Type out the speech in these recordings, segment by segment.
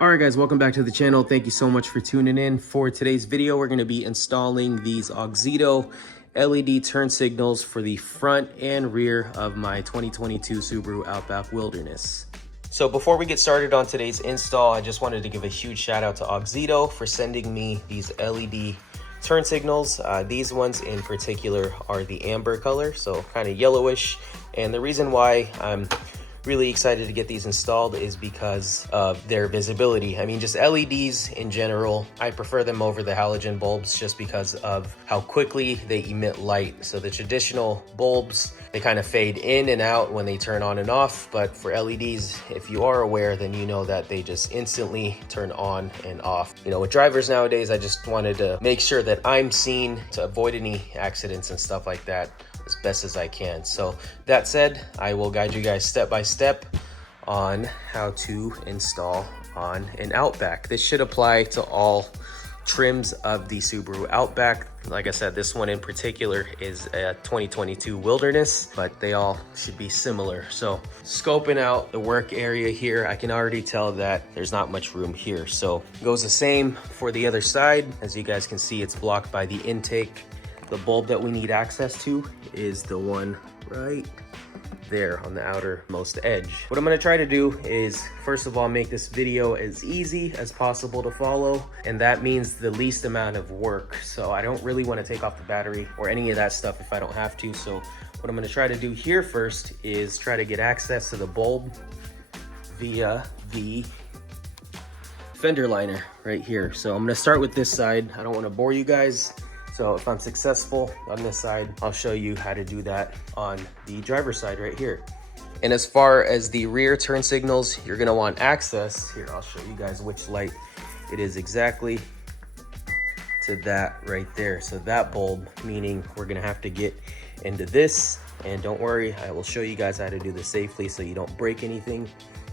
All right, guys, welcome back to the channel. Thank you so much for tuning in. For today's video, we're going to be installing these AUXITO LED turn signals for the front and rear of my 2022 Subaru Outback Wilderness. So before we get started on today's install, I just wanted to give a huge shout out to AUXITO for sending me these LED turn signals. These ones in particular are the amber color, so kind of yellowish. And the reason why I'm really excited to get these installed is because of their visibility. I mean, just LEDs in general, I prefer them over the halogen bulbs just because of how quickly they emit light. So the traditional bulbs, they kind of fade in and out when they turn on and off, but for LEDs, if you are aware, then you know that they just instantly turn on and off. You know, with drivers nowadays, I just wanted to make sure that I'm seen to avoid any accidents and stuff like that as best as I can. So that said, I will guide you guys step by step on how to install on an Outback. This should apply to all trims of the Subaru Outback. Like I said, this one in particular is a 2022 Wilderness, but they all should be similar. So scoping out the work area here, I can already tell that there's not much room here. So it goes the same for the other side. As you guys can see, it's blocked by the intake. The bulb that we need access to is the one right there on the outermost edge. What I'm going to try to do is, first of all, make this video as easy as possible to follow, and that means the least amount of work. So I don't really want to take off the battery or any of that stuff if I don't have to. So what I'm going to try to do here first is try to get access to the bulb via the fender liner right here. So I'm going to start with this side. I don't want to bore you guys. So if I'm successful on this side, I'll show you how to do that on the driver's side right here. And as far as the rear turn signals, you're gonna want access. Here, I'll show you guys which light it is exactly to that right there. So that bulb, meaning we're gonna have to get into this. And don't worry, I will show you guys how to do this safely so you don't break anything.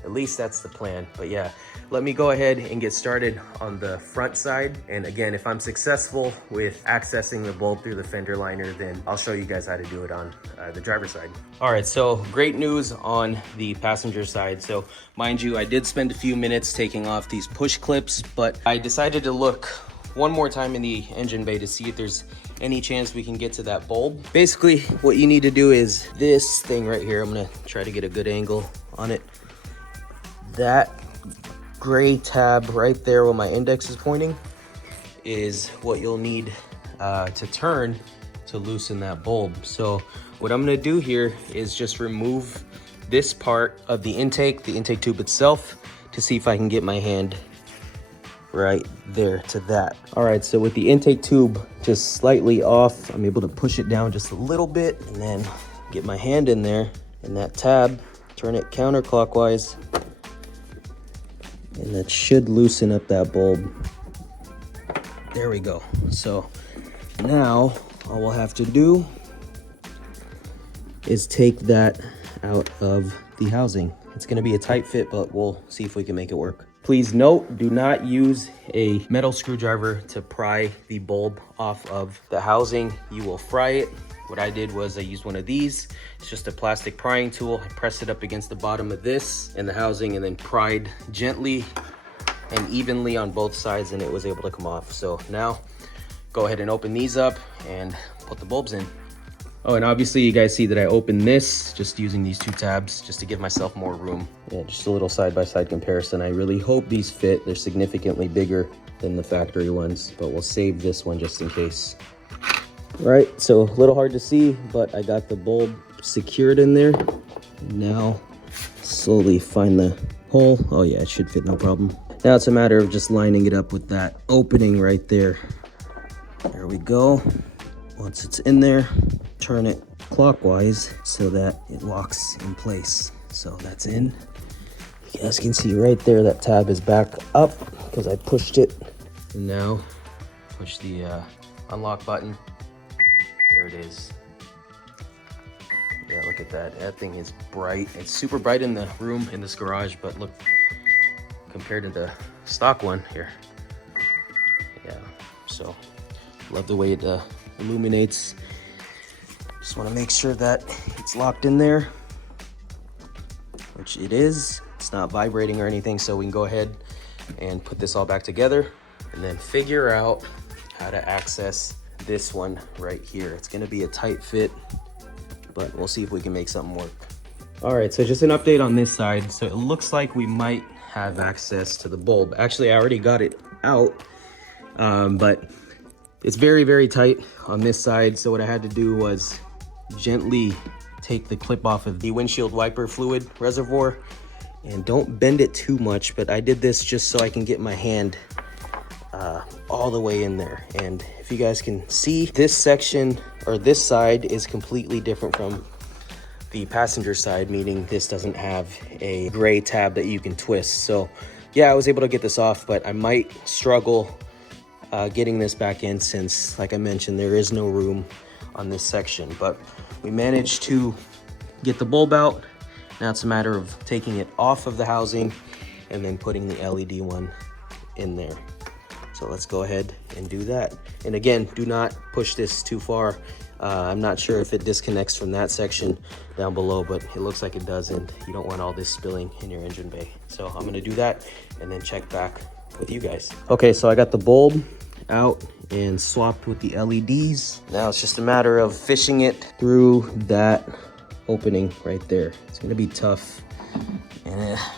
At least that's the plan. But yeah, let me go ahead and get started on the front side. And again, if I'm successful with accessing the bulb through the fender liner, then I'll show you guys how to do it on the driver's side. All right, so great news on the passenger side. So mind you, I did spend a few minutes taking off these push clips, but I decided to look one more time in the engine bay to see if there's any chance we can get to that bulb. Basically, what you need to do is this thing right here. I'm gonna try to get a good angle on it. That gray tab right there where my index is pointing is what you'll need to turn to loosen that bulb. So what I'm gonna do here is just remove this part of the intake tube itself, to see if I can get my hand right there to that. All right, so with the intake tube just slightly off, I'm able to push it down just a little bit and then get my hand in there, and that tab, turn it counterclockwise, and that should loosen up that bulb. There we go. So now all we'll have to do is take that out of the housing. It's gonna be a tight fit, but we'll see if we can make it work. Please note, do not use a metal screwdriver to pry the bulb off of the housing. You will fry it. What I did was I used one of these. It's just a plastic prying tool. I pressed it up against the bottom of this and the housing, and then pried gently and evenly on both sides, and it was able to come off. So now go ahead and open these up and put the bulbs in. Oh, and obviously you guys see that I opened this just using these two tabs just to give myself more room. Yeah, just a little side-by-side comparison. I really hope these fit. They're significantly bigger than the factory ones, but we'll save this one just in case. Right, so a little hard to see, but I got the bulb secured in there. Now slowly find the hole. Oh yeah, it should fit no problem. Now it's a matter of just lining it up with that opening right there. There we go. Once it's in there, turn it clockwise so that it locks in place. So that's in. You guys can see right there that tab is back up because I pushed it. And now push the unlock button. There it is. Yeah, look at that. That thing is bright. It's super bright in the room, in this garage, but look, compared to the stock one here. Yeah, so love the way it illuminates. Just want to make sure that it's locked in there, which it is. It's not vibrating or anything, so we can go ahead and put this all back together and then figure out how to access this one right here. It's gonna be a tight fit, but we'll see if we can make something work. All right, so just an update on this side. So it looks like we might have access to the bulb. Actually, I already got it out, but it's very, very tight on this side. So what I had to do was gently take the clip off of the windshield wiper fluid reservoir, and don't bend it too much, but I did this just so I can get my hand all the way in there. And if you guys can see, this section or this side is completely different from the passenger side, meaning this doesn't have a gray tab that you can twist. So yeah, I was able to get this off, but I might struggle getting this back in since, like I mentioned, there is no room on this section. But we managed to get the bulb out. Now it's a matter of taking it off of the housing and then putting the LED one in there. So let's go ahead and do that. And again, do not push this too far. I'm not sure if it disconnects from that section down below, but it looks like it does, and you don't want all this spilling in your engine bay. So I'm gonna do that and then check back with you guys. Okay, so I got the bulb out and swapped with the LEDs. Now it's just a matter of fishing it through that opening right there. It's gonna be tough,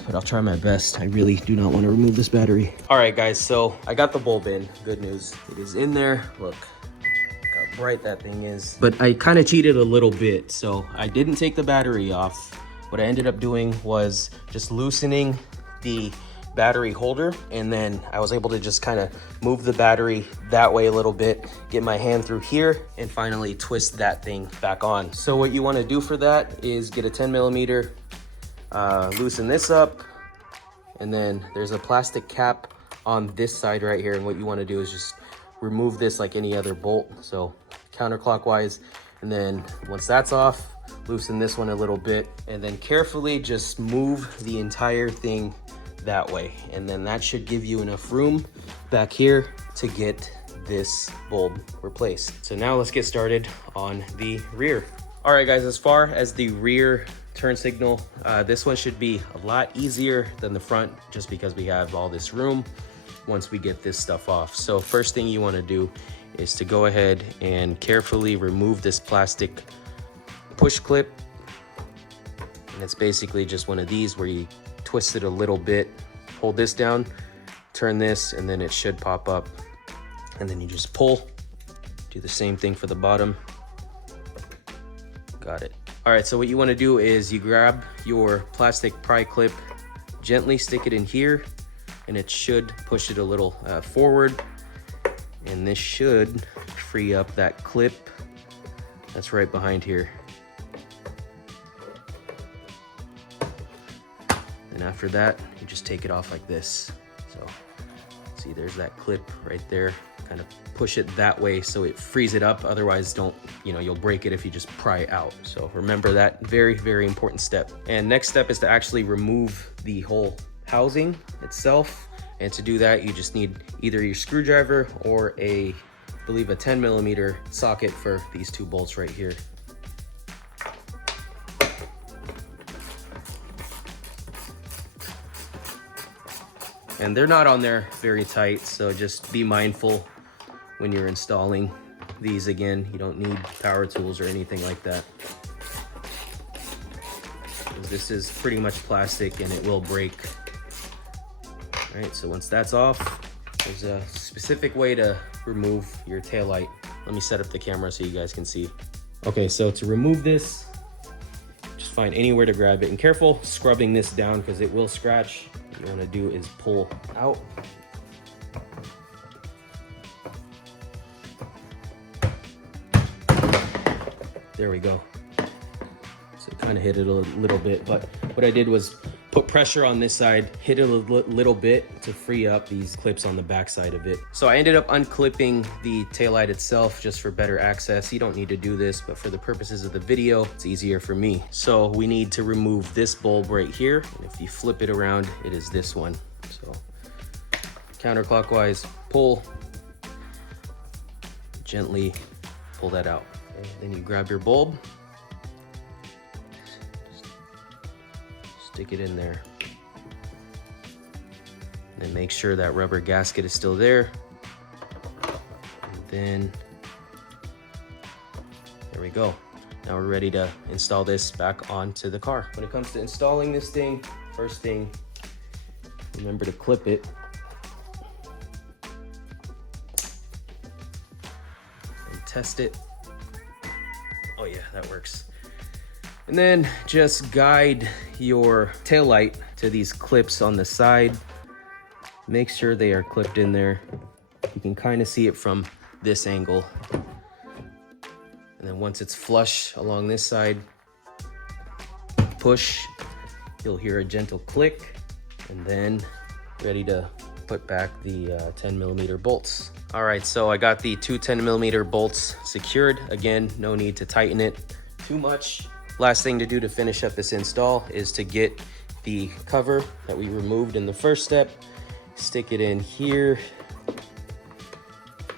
but I'll try my best. I really do not want to remove this battery. All right, guys, so I got the bulb in. Good news, it is in there. Look how bright that thing is. But I kind of cheated a little bit, so I didn't take the battery off. What I ended up doing was just loosening the battery holder, and then I was able to just kind of move the battery that way a little bit, get my hand through here, and finally twist that thing back on. So what you want to do for that is get a 10mm, loosen this up, and then there's a plastic cap on this side right here, and what you want to do is just remove this like any other bolt, so counterclockwise, and then once that's off, loosen this one a little bit, and then carefully just move the entire thing that way, and then that should give you enough room back here to get this bulb replaced. So now let's get started on the rear. All right, guys, as far as the rear turn signal, this one should be a lot easier than the front, just because we have all this room once we get this stuff off. So first thing you want to do is to go ahead and carefully remove this plastic push clip, and it's basically just one of these where you twist it a little bit, hold this down, turn this, and then it should pop up, and then you just pull. Do the same thing for the bottom. Got it. All right, so what you want to do is you grab your plastic pry clip, gently stick it in here, and it should push it a little forward, and this should free up that clip that's right behind here. And after that, you just take it off like this. So see, there's that clip right there. Kind of push it that way so it frees it up. Otherwise, you'll break it if you just pry out. So remember that very, very important step. And next step is to actually remove the whole housing itself. And to do that, you just need either your screwdriver or I believe a 10mm socket for these two bolts right here. And they're not on there very tight, so just be mindful when you're installing these. Again, you don't need power tools or anything like that. This is pretty much plastic and it will break. All right, so once that's off, there's a specific way to remove your taillight. Let me set up the camera so you guys can see. Okay, so to remove this, just find anywhere to grab it, and careful scrubbing this down because it will scratch. What you want to do is pull out. There we go. So kind of hit it a little bit, but what I did was put pressure on this side, hit it a little bit to free up these clips on the back side of it. So I ended up unclipping the taillight itself just for better access. You don't need to do this, but for the purposes of the video, it's easier for me. So we need to remove this bulb right here. And if you flip it around, it is this one. So counterclockwise, pull, gently pull that out. And then you grab your bulb, stick it in there. And make sure that rubber gasket is still there. And then, there we go. Now we're ready to install this back onto the car. When it comes to installing this thing, first thing, remember to clip it. And test it. Oh yeah, that works. And then just guide your taillight to these clips on the side. Make sure they are clipped in there. You can kind of see it from this angle. And then once it's flush along this side, push, you'll hear a gentle click, and then ready to put back the 10mm bolts. All right, so I got the two 10mm bolts secured. Again, no need to tighten it too much. Last thing to do to finish up this install is to get the cover that we removed in the first step, stick it in here,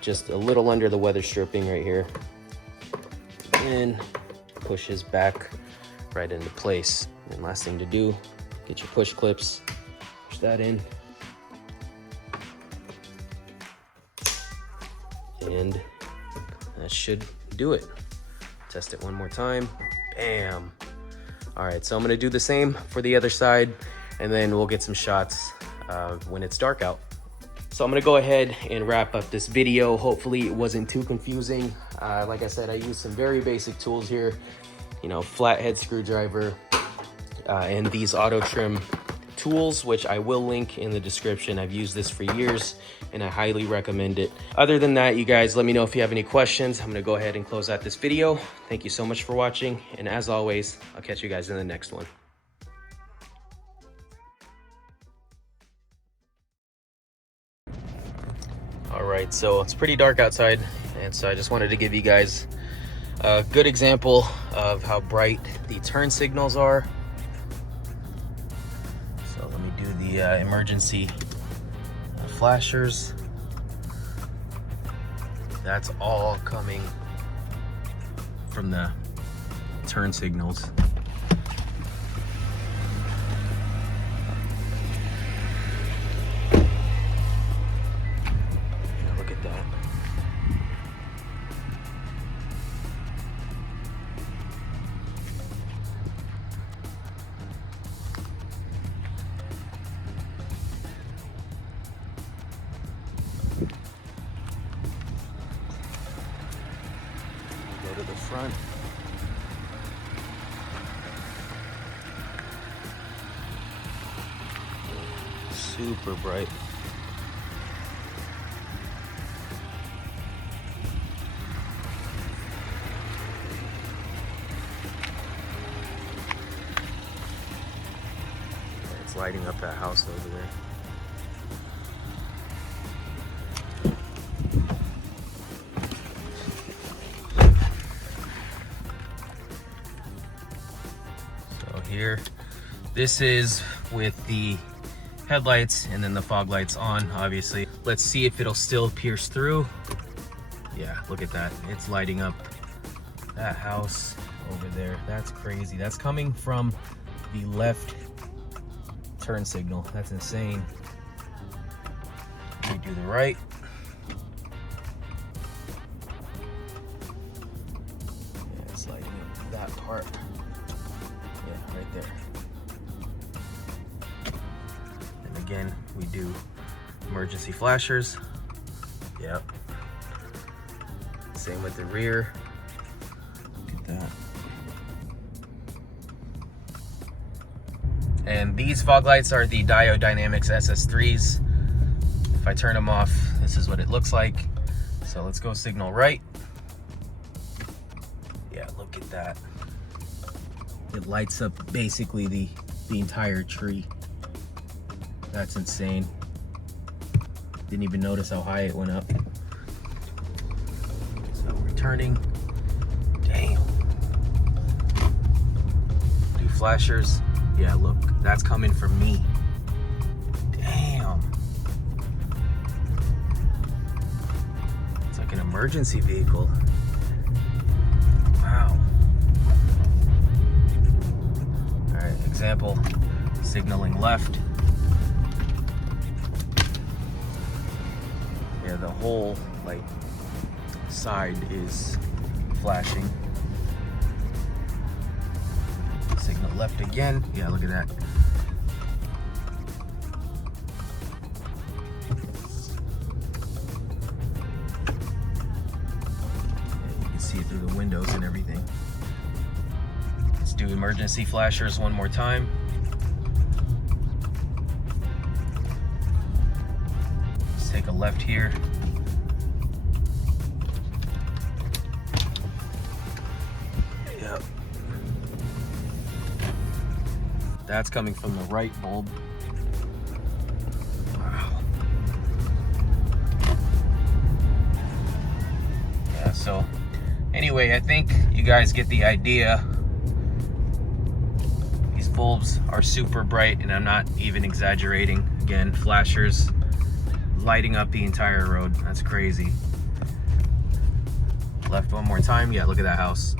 just a little under the weather stripping right here. And pushes back right into place. And last thing to do, get your push clips, push that in. And that should do it. Test it one more time, bam. All right, so I'm gonna do the same for the other side, and then we'll get some shots when it's dark out. So I'm gonna go ahead and wrap up this video. Hopefully it wasn't too confusing. Like I said, I used some very basic tools here, you know, flathead screwdriver, and these auto trim tools, which I will link in the description. I've used this for years and I highly recommend it. Other than that, you guys, let me know if you have any questions. I'm gonna go ahead and close out this video. Thank you so much for watching. And as always, I'll catch you guys in the next one. All right, so it's pretty dark outside, and so I just wanted to give you guys a good example of how bright the turn signals are. So let me do the emergency flashers. That's all coming from the turn signals. Go to the front. Super bright. It's lighting up that house over there. Here, this is with the headlights and then the fog lights on, obviously. Let's see if it'll still pierce through. Yeah, look at that. It's lighting up that house over there. That's crazy. That's coming from the left turn signal. That's insane. We do the right. Yeah, it's lighting up that part. Yeah, right there. And again, we do emergency flashers. Yep. Same with the rear. Look at that. And these fog lights are the Diode Dynamics SS3s. If I turn them off, this is what it looks like. So let's go signal right. Yeah, look at that. It lights up basically the entire tree. That's insane. Didn't even notice how high it went up. So we're turning. Damn. Do flashers. Yeah, look, that's coming from me. Damn. It's like an emergency vehicle. Wow. All right, example, signaling left. the whole like side is flashing. Signal left again. Yeah, look at that. You can see it through the windows and everything. Let's do emergency flashers one more time. Let's take a left here. Yep. That's coming from the right bulb. Wow. Yeah, so anyway, I think you guys get the idea. These bulbs are super bright, and I'm not even exaggerating. Again, flashers lighting up the entire road. That's crazy. Left one more time. Yeah, look at that house.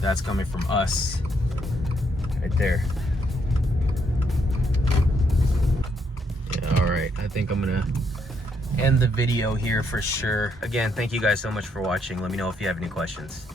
That's coming from us. Right there. Yeah, all right, I think I'm gonna end the video here for sure. Again, thank you guys so much for watching. Let me know if you have any questions.